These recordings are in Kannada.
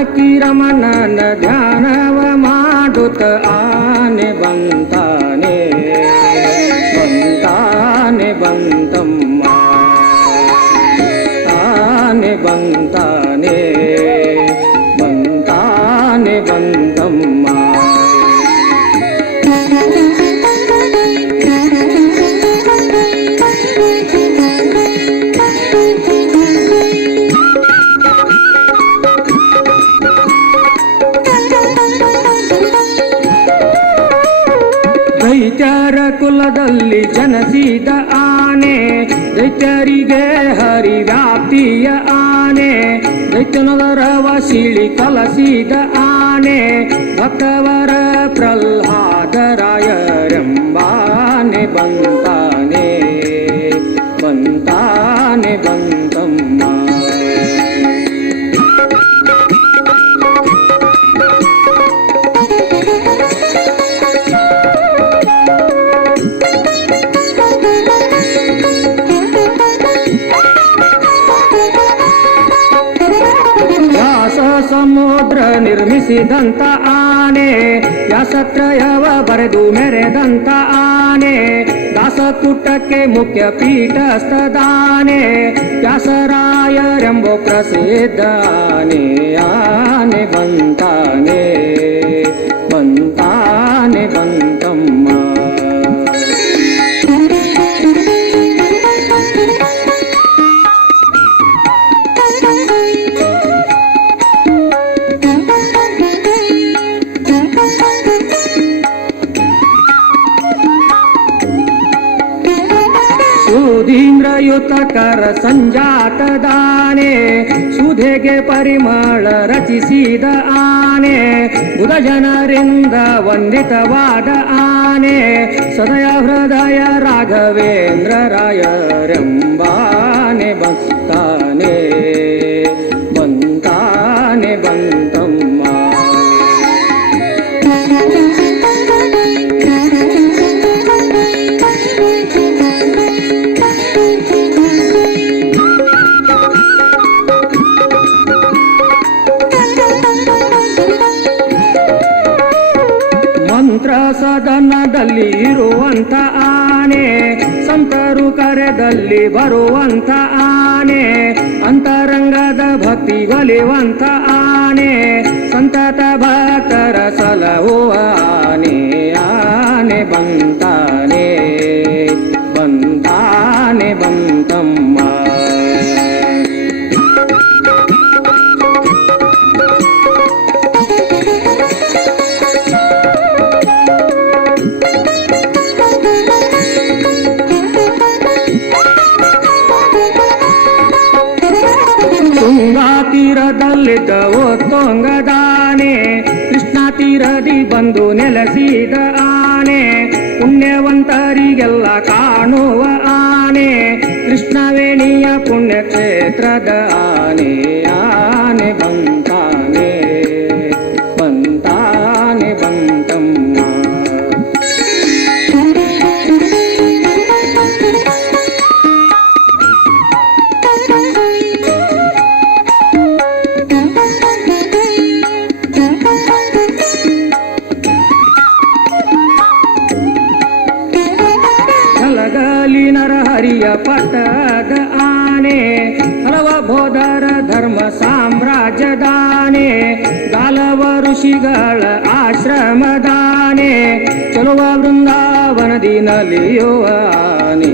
ಜಾನಕಿ ರಮಣನ ಧ್ಯಾನವ ಮಾಡುತ್ತ ಆನೆ ಬಂತಾನೆ ಬಂತಾನೆ ಬಂತಮ್ಮ ತಾನೆ ಬಂತಾನೆ ಜನಸಿದ ಆನೆ ದೈತ್ಯರಿಗೆ ಹರಿವ್ಯಾಪ್ತಿಯ ಆನೆ ದೈತ್ಯನವರ ವಸಿಳಿ ಕಲಸಿದ ಆನೆ ಭಕ್ತವರ ಪ್ರಹ್ಲಾದರಾಯರೆಂಬಾನೆ ಬಂತಾನೆ ಸಮುದ್ರ ನಿರ್ಮಿಸಿದಂತ ಆನೆ, ವ್ಯಾಸತ್ರಯವ ಬರೆದು ಮೆರೆದಂತ ಆನೆ, ದಾಸಕುಟಕ್ಕೆ ಮುಖ್ಯ ಪೀಠಸ್ಥದಾನೆ, ವ್ಯಾಸರಾಯರೆಂಬ ಪ್ರಸಿದ್ಧ ಆನೆ ಆನೆ ಬಂತಾನೆ ಬಂತಾನೆ ಬಂತಮ್ಮ. ಸುಧೀಂದ್ರಯುತಕರ ಸಂಜಾತದಾನೆ ಸುಧೆಗೆ ಪರಿಮಳ ರಚಿಸಿದ ಆನೆ ಬುಧ ಜನರಿಂದ ವಂದಿತವಾದ ಆನೆ, ಸದಯ ಹೃದಯ ರಾಘವೇಂದ್ರ ರಾಯರೆಂಬಾನೆ ಬಂತಾನೆ ಬಂತಾನೆ ಬಂತಮ್ಮ. ಸದನದಲ್ಲಿ ಇರುವಂತ ಆನೆ, ಸಂತರು ಕರೆದಲ್ಲಿ ಬರುವಂತ ಆನೆ, ಅಂತರಂಗದ ಭಕ್ತಿ ಒಲಿವಂತ ಆನೆ, ಸಂತತ ಭಕ್ತರ ಸಲಹುವ ಆನೆ. ತೀರದಲ್ಲಿದ್ದ ಒತ್ತೊಂಗದಾನೆ ಕೃಷ್ಣ ತೀರದಿ ಬಂದು ನೆಲೆಸಿದ ಆನೆ ಪುಣ್ಯವಂತರಿಗೆಲ್ಲ ಕಾಣುವ ಆನೆ ಕೃಷ್ಣವೇಣಿಯ ಪುಣ್ಯಕ್ಷೇತ್ರದ ಆನೆ. ಕಲಗಲಿ ನರಹರಿಯ ಪಟ್ಟದ ಆನೆ ಹಲವ ಬೋಧರ ಧರ್ಮ ಸಾಮ್ರಾಜ್ಯದಾನೆ ಗಾಲವ ಋಷಿಗಳ ಆಶ್ರಮದಾನೆ ಚಲುವ ವೃಂದಾವನದಿ ನಲಿಯುವ ಆನೆ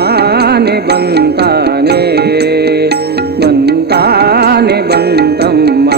ಆನೆ ಬಂತಾನೆ ಬಂತಾನೆ ಬಂತಮ್ಮ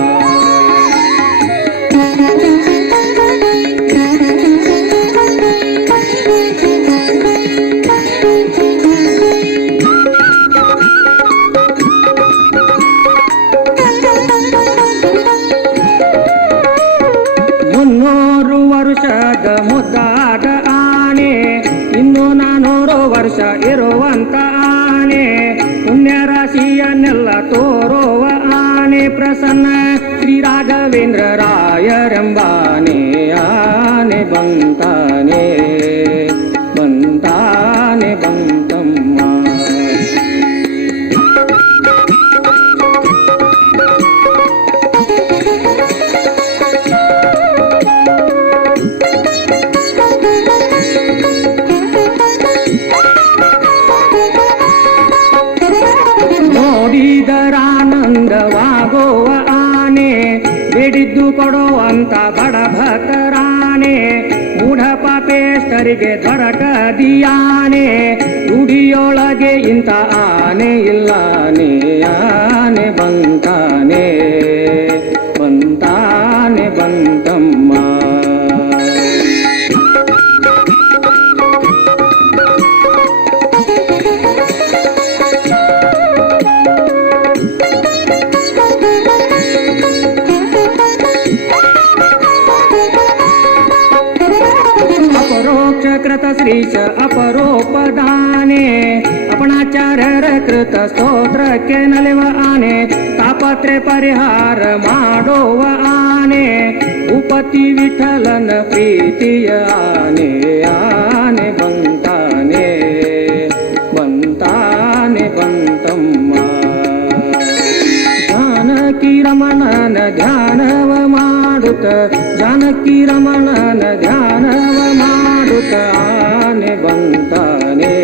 ಆನೆ ಪ್ರಸನ್ನ ಶ್ರೀ ರಾಘವೇಂದ್ರ ರಾಯರೆಂಬಾನೆ ಆನೆ ಬಂತಾನೆ ಬೇಡಿದ್ದು ಕೊಡುವಂತ ಬಡ ಭಕ್ತರಾಣೆ ಮೂಢ ಪಾಪೇಷ್ಟರಿಗೆ ದೊರಕದಿಯಾನೆ ಗುಡಿಯೊಳಗೆ ಇಂಥ ಆನೆ ಇಲ್ಲಾನೆ कृत श्रीश अपरोपदाने अपणाचार्यर कृत स्तोत्र के नलव आने तापत्रे परिहार माडोव आने उपति विठलन प्रीतिय आने आने बन्ताने बन्ताने बन्तम्मा जानकी रमणन मा ಮಾಡುತ್ತ ಜಾನಕಿ ರಮಣನ ಧ್ಯಾನವ ಮಾಡುತ್ತ ಆನೆ ಬಂತಾನೆ